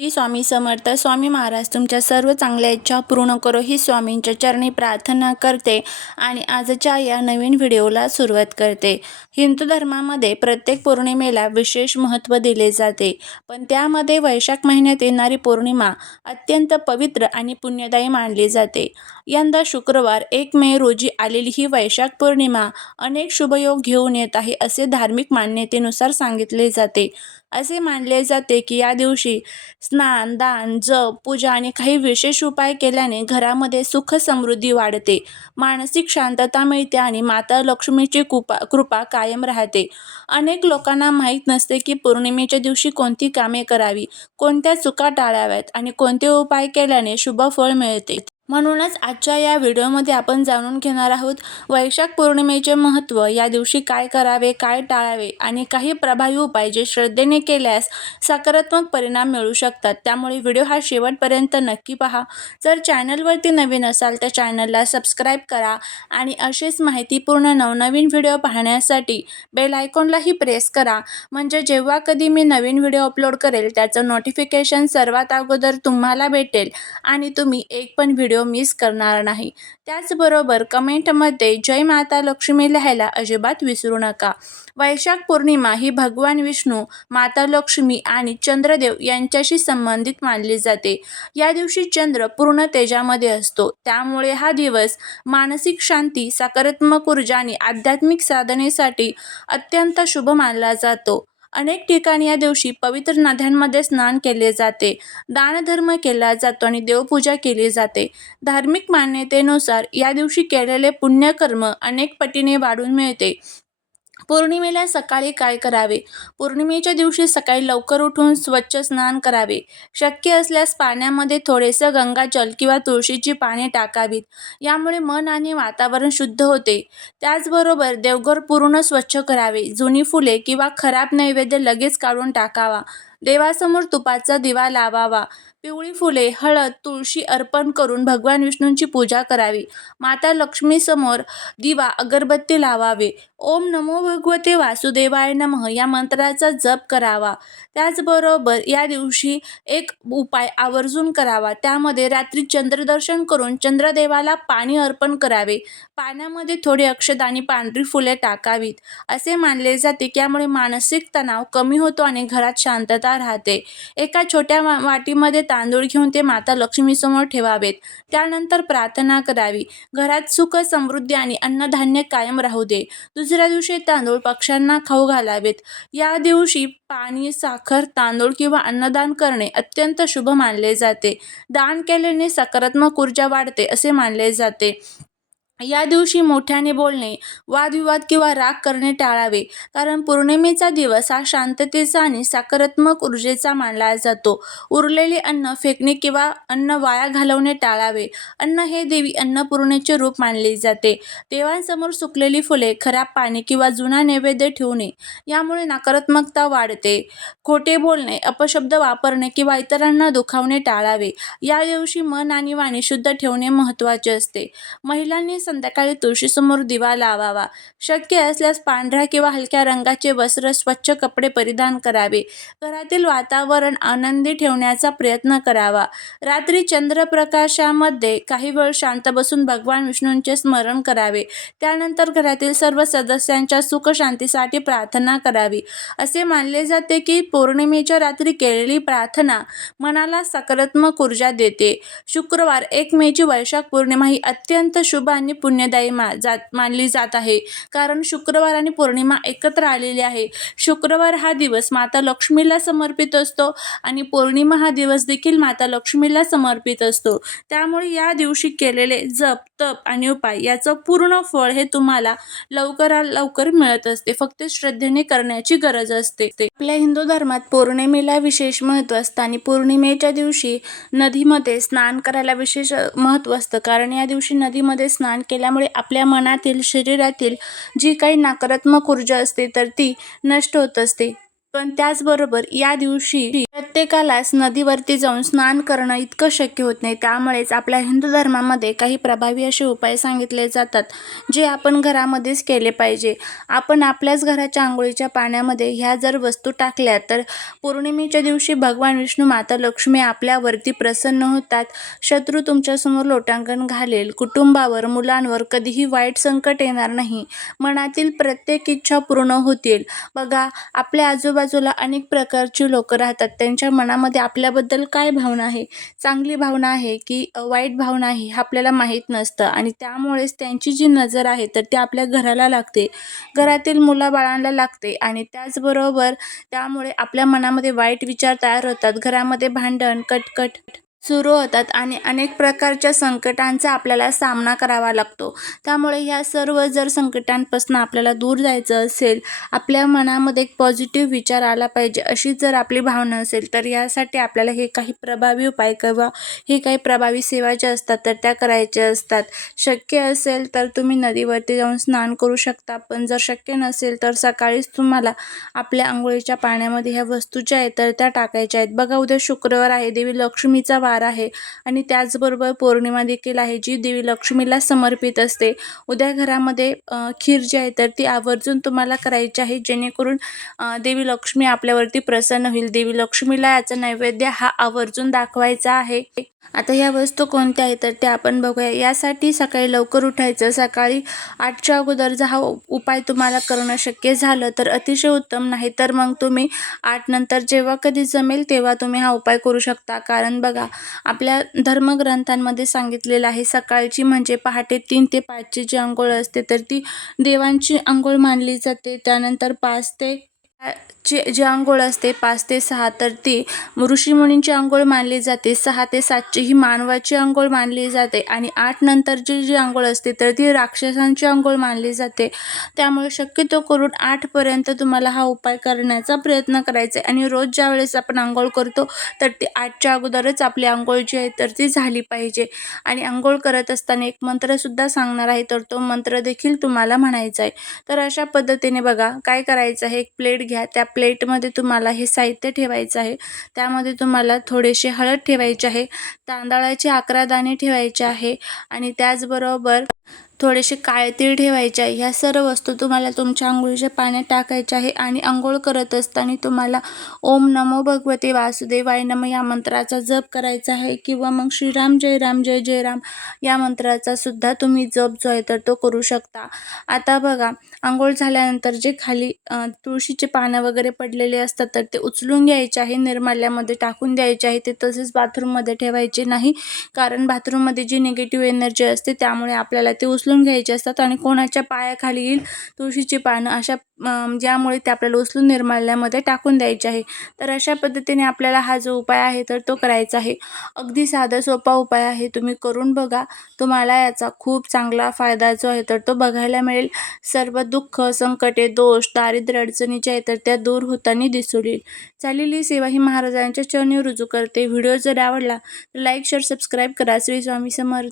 श्री स्वामी समर्थ. स्वामी महाराज तुमच्या सर्व चांगल्या इच्छा पूर्ण करो ही स्वामींच्या चरणी प्रार्थना करते आणि आजच्या या नवीन व्हिडिओला सुरुवात करते. हिंदू धर्मामध्ये प्रत्येक पौर्णिमेला विशेष महत्त्व दिले जाते, पण त्यामध्ये वैशाख महिन्यात येणारी पौर्णिमा अत्यंत पवित्र आणि पुण्यदायी मानली जाते. यंदा शुक्रवार 1 मे रोजी आलेली ही वैशाख पौर्णिमा अनेक शुभयोग घेऊन येत आहे असे धार्मिक मान्यतेनुसार सांगितले जाते. असे मानले जाते की या दिवशी स्नान, दान, जप, पूजा आणि काही विशेष उपाय केल्याने घरामध्ये सुख समृद्धी वाढते, मानसिक शांतता मिळते आणि माता लक्ष्मीची कृपा कायम राहते. अनेक लोकांना माहीत नसते की पौर्णिमेच्या दिवशी कोणती कामे करावी, कोणत्या चुका टाळाव्यात आणि कोणते उपाय केल्याने शुभ फळ मिळते. म्हणूनच आजच्या या व्हिडिओमध्ये आपण जाणून घेणार आहोत वैशाख पौर्णिमेचे महत्त्व, या दिवशी काय करावे, काय टाळावे आणि काही प्रभावी उपाय जे श्रद्धेने केल्यास सकारात्मक परिणाम मिळू शकतात. त्यामुळे व्हिडिओ हा शेवटपर्यंत नक्की पहा. जर चॅनलवरती नवीन असाल तर चॅनलला सबस्क्राईब करा आणि असेच माहितीपूर्ण नवनवीन व्हिडिओ पाहण्यासाठी बेल आयकॉनलाही प्रेस करा, म्हणजे जेव्हा कधी मी नवीन व्हिडिओ अपलोड करेल त्याचं नोटिफिकेशन सर्वात अगोदर तुम्हाला भेटेल आणि तुम्ही एक पण व्हिडिओ मिस करणार नाही. त्याचबरोबर कमेंटमध्ये जय माता लक्ष्मी लिहायला अजिबात विसरू नका. वैशाख पौर्णिमा ही भगवान विष्णू, माता लक्ष्मी आणि चंद्रदेव यांच्याशी संबंधित मानली जाते. या दिवशी चंद्र पूर्ण तेजामध्ये असतो, त्यामुळे हा दिवस मानसिक शांती, सकारात्मक ऊर्जा आणि आध्यात्मिक साधनेसाठी अत्यंत शुभ मानला जातो. अनेक ठिकाणी या दिवशी पवित्र नद्यांमध्ये स्नान केले जाते, दानधर्म केला जातो आणि देवपूजा केली जाते. धार्मिक मान्यतेनुसार या दिवशी केलेले पुण्यकर्म अनेक पटीने वाढून मिळते. पौर्णिमेला सकाळी काय करावे? पौर्णिमेच्या दिवशी सकाळी लवकर उठून स्वच्छ स्नान करावे. शक्य असल्यास पाण्यामध्ये थोडेसे गंगाजल किंवा तुळशीची पाने टाकावीत. यामुळे मन आणि वातावरण शुद्ध होते. त्याचबरोबर देवघर पूर्ण स्वच्छ करावे. जुनी फुले किंवा खराब नैवेद्य लगेच काढून टाकावा. देवासमोर तुपाचा दिवा लावावा. पिवळी फुले, हळद, तुळशी अर्पण करून भगवान विष्णूंची पूजा करावी. माता लक्ष्मीसमोर दिवा, अगरबत्ती लावावे. ओम नमो भगवते वासुदेवाय नमः या मंत्राचा जप करावा. त्याचबरोबर या दिवशी एक उपाय आवर्जून करावा. त्यामध्ये रात्री चंद्रदर्शन करून चंद्रदेवाला पाणी अर्पण करावे. पाण्यामध्ये थोडी अक्षत आणि पांढरी फुले टाकावीत. असे मानले जाते की यामुळे मानसिक तणाव कमी होतो आणि घरात शांतता राहते. एका छोट्या वाटीमध्ये तांदूळ घेऊन ते माता लक्ष्मीसमोर ठेवावेत. त्यानंतर प्रार्थना करावी, घरात सुख, समृद्धी आणि अन्नधान्य कायम राहू दे. दुसऱ्या दिवशी तांदूळ पक्ष्यांना खाऊ घालावेत. या दिवशी पाणी, साखर, तांदूळ किंवा अन्नदान करणे अत्यंत शुभ मानले जाते. दान केल्याने सकारात्मक ऊर्जा वाढते असे मानले जाते. या दिवशी मोठ्याने बोलणे, वादविवाद किंवा राग करणे टाळावे, कारण पौर्णिमेचा दिवस हा शांततेचा आणि सकारात्मक ऊर्जेचा मानला जातो. उरलेले अन्न फेकणे किंवा अन्न वाया घालवणे टाळावे. अन्न हे देवी अन्नपूर्णेचे रूप मानले जाते. देवांसमोर सुकलेली फुले, खराब पाणी किंवा जुना नैवेद्य ठेवू नये. यामुळे नकारात्मकता वाढते. खोटे बोलणे, अपशब्द वापरणे किंवा इतरांना दुखावणे टाळावे. या दिवशी मन आणि वाणी शुद्ध ठेवणे महत्त्वाचे असते. महिलांनी संध्याकाळी तुळशीसमोर दिवा लावावा. शक्य असल्यास पांढऱ्या किंवा हलक्या रंगाचे वस्त्र, स्वच्छ कपडे परिधान करावे. घरातील वातावरण आनंदी ठेवण्याचा प्रयत्न करावा. रात्री चंद्रप्रकाशामध्ये काही वेळ शांत बसून भगवान विष्णूंचे स्मरण करावे. त्यानंतर घरातील सर्व सदस्यांच्या सुख शांतीसाठी प्रार्थना करावी. असे मानले जाते की पौर्णिमेच्या रात्री केलेली प्रार्थना मनाला सकारात्मक ऊर्जा देते. शुक्रवार 1 मेची वैशाख पौर्णिमा ही अत्यंत शुभ आणि पुण्यदायी मानली जात आहे, कारण शुक्रवार आणि पौर्णिमा एकत्र आलेली आहे. शुक्रवार हा दिवस माता लक्ष्मीला समर्पित असतो आणि पौर्णिमा हा दिवस देखील माता लक्ष्मीला समर्पित असतो. त्यामुळे या दिवशी केलेले जप, तप आणि उपाय याचं पूर्ण फळ हे तुम्हाला लवकरात लवकर मिळत असते. फक्त श्रद्धेने करण्याची गरज असते. आपल्या हिंदू धर्मात पौर्णिमेला विशेष महत्त्व असतं आणि पौर्णिमेच्या दिवशी नदीमध्ये स्नान करायला विशेष महत्त्व असतं, कारण या दिवशी नदीमध्ये स्नान केल्यामुळे आपल्या मनातील, शरीरातील जी काही नकारात्मक ऊर्जा असते तर ती नष्ट होत असते. पण त्याचबरोबर या दिवशी प्रत्येकालाच नदीवरती जाऊन स्नान करणं इतकं शक्य होत नाही. त्यामुळेच आपल्या हिंदू धर्मामध्ये काही प्रभावी असे उपाय सांगितले जातात, जे आपण घरामध्येच केले पाहिजे. आपण आपल्याच घराच्या अंघोळीच्या पाण्यामध्ये ह्या जर वस्तू टाकल्या तर पौर्णिमेच्या दिवशी भगवान विष्णू, माता लक्ष्मी आपल्यावरती प्रसन्न होतात. शत्रू तुमच्यासमोर लोटांगण घालेल. कुटुंबावर, मुलांवर कधीही वाईट संकट येणार नाही. मनातील प्रत्येक इच्छा पूर्ण होतील. बघा, आपल्या आजूबाजूला अनेक प्रकारची लोक राहतात. त्यांच्या मनामध्ये आपल्याबद्दल काय भावना आहे, चांगली भावना आहे की वाईट भावना आहे, हे आपल्याला माहीत नसतं. आणि त्यामुळेच त्यांची जी नजर आहे तर ती आपल्या घराला लागते, घरातील मुलाबाळांना लागते. आणि त्याचबरोबर त्यामुळे आपल्या मनामध्ये वाईट विचार तयार होतात. घरामध्ये भांडण, कटकट सुरू होतात आणि अनेक प्रकारच्या संकटांचा आपल्याला सामना करावा लागतो. त्यामुळे ह्या सर्व जर संकटांपासून आपल्याला दूर जायचं असेल, आपल्या मनामध्ये एक पॉझिटिव्ह विचार आला पाहिजे, अशी जर आपली भावना असेल, तर यासाठी आपल्याला हे काही प्रभावी उपाय किंवा हे काही प्रभावी सेवा ज्या असतात तर त्या करायच्या असतात. शक्य असेल तर तुम्ही नदीवरती जाऊन स्नान करू शकता. पण जर शक्य नसेल तर सकाळीच तुम्हाला आपल्या अंघोळीच्या पाण्यामध्ये ह्या वस्तू ज्या आहेत तर त्या टाकायच्या आहेत. बघा, उद्या शुक्रवार आहे, देवी लक्ष्मीचा वार आहे आणि त्याचबरोबर पौर्णिमा देखील आहे, जी देवी लक्ष्मीला समर्पित असते. उद्या घरामध्ये खीर जी आहे तर ती आवर्जून तुम्हाला करायची आहे, जेणेकरून देवी लक्ष्मी आपल्यावरती प्रसन्न होईल. देवी लक्ष्मीला याचा नैवेद्य हा आवर्जून दाखवायचा आहे. आता या वस्तू कोणत्या आहेत तर त्या आपण बघूया. यासाठी सकाळी लवकर उठायचं. सकाळी 8च्या अगोदर जर हा उपाय तुम्हाला करणं शक्य झालं तर अतिशय उत्तम. नाही तर मग तुम्ही 8 नंतर जेव्हा कधी जमेल तेव्हा तुम्ही हा उपाय करू शकता. कारण बघा, आपल्या धर्मग्रंथांमध्ये सांगितलेलं आहे, सकाळची म्हणजे पहाटे 3 ते 5ची जी अंघोळ असते तर ती देवांची अंघोळ मानली जाते. त्यानंतर 5 ते जी अंघोळ असते 5 ते 6 तर ती ऋषीमुनींची अंघोळ मानली जाते. 6 ते 7ची ही मानवाची अंघोळ मानली जाते आणि 8 नंतरची जी अंघोळ असते तर ती राक्षसांची अंघोळ मानली जाते. त्यामुळे शक्यतो करून 8पर्यंत तुम्हाला हा उपाय करण्याचा प्रयत्न करायचा आहे. आणि रोज ज्या वेळेस आपण अंघोळ करतो तर ती 8च्या अगोदरच आपली अंघोळ जी आहे तर ती झाली पाहिजे. आणि अंघोळ करत असताना एक मंत्रसुद्धा सांगणार आहे, तर तो मंत्र देखील तुम्हाला म्हणायचा आहे. तर अशा पद्धतीने बघा, काय करायचं आहे, एक प्लेट घ्या. त्या प्लेटमध्ये तुम्हाला हे साहित्य ठेवायचं आहे. त्यामध्ये तुम्हाला थोडेसे हळद ठेवायचे आहे, तांदळाचे 11 दाणे ठेवायचे आहे आणि त्याचबरोबर थोडेसे काळे तीळ ठेवायचे आहे. ह्या सर्व वस्तू तुम्हाला तुमच्या अंघोळीच्या पाण्यात टाकायच्या आहे. आणि अंघोळ करत असताना तुम्हाला ओम नमो भगवते वासुदेवाय नमः या मंत्राचा जप करायचा आहे, किंवा मग श्रीराम जय राम जय जय राम या मंत्राचा सुद्धा तुम्ही जप जो आहे तर तो करू शकता. आता बघा, अंघोळ झाल्यानंतर जे खाली तुळशीचे पानं वगैरे पडलेले असतात तर ते उचलून घ्यायचे आहे, निर्माल्यामध्ये टाकून द्यायचे आहे. ते तसेच बाथरूममध्ये ठेवायचे नाही, कारण बाथरूममध्ये जी निगेटिव्ह एनर्जी असते त्यामुळे आपल्याला ते उचलून घ्यायचे असतात आणि कोणाच्या पायाखाली येईल तुळशीची पानं अशा ज्यामुळे ते आपल्याला उचलून निर्माल्यामध्ये टाकून द्यायचे आहे. तर अशा पद्धतीने आपल्याला हा जो उपाय आहे तर तो करायचा आहे. अगदी साधा सोपा उपाय आहे, तुम्ही करून बघा. तुम्हाला याचा खूप चांगला फायदा जो आहे तर तो बघायला मिळेल. सर्व दुःख, संकटे, दोष, दारिद्र्य, अडचणी जे आहेत तर त्या दूर होताना दिसून येईल. चालेली सेवा ही महाराजांच्या चरणी रुजू करते. व्हिडिओ जर आवडला तर लाईक, शेअर, सबस्क्राईब करा. श्री स्वामी समर्थ.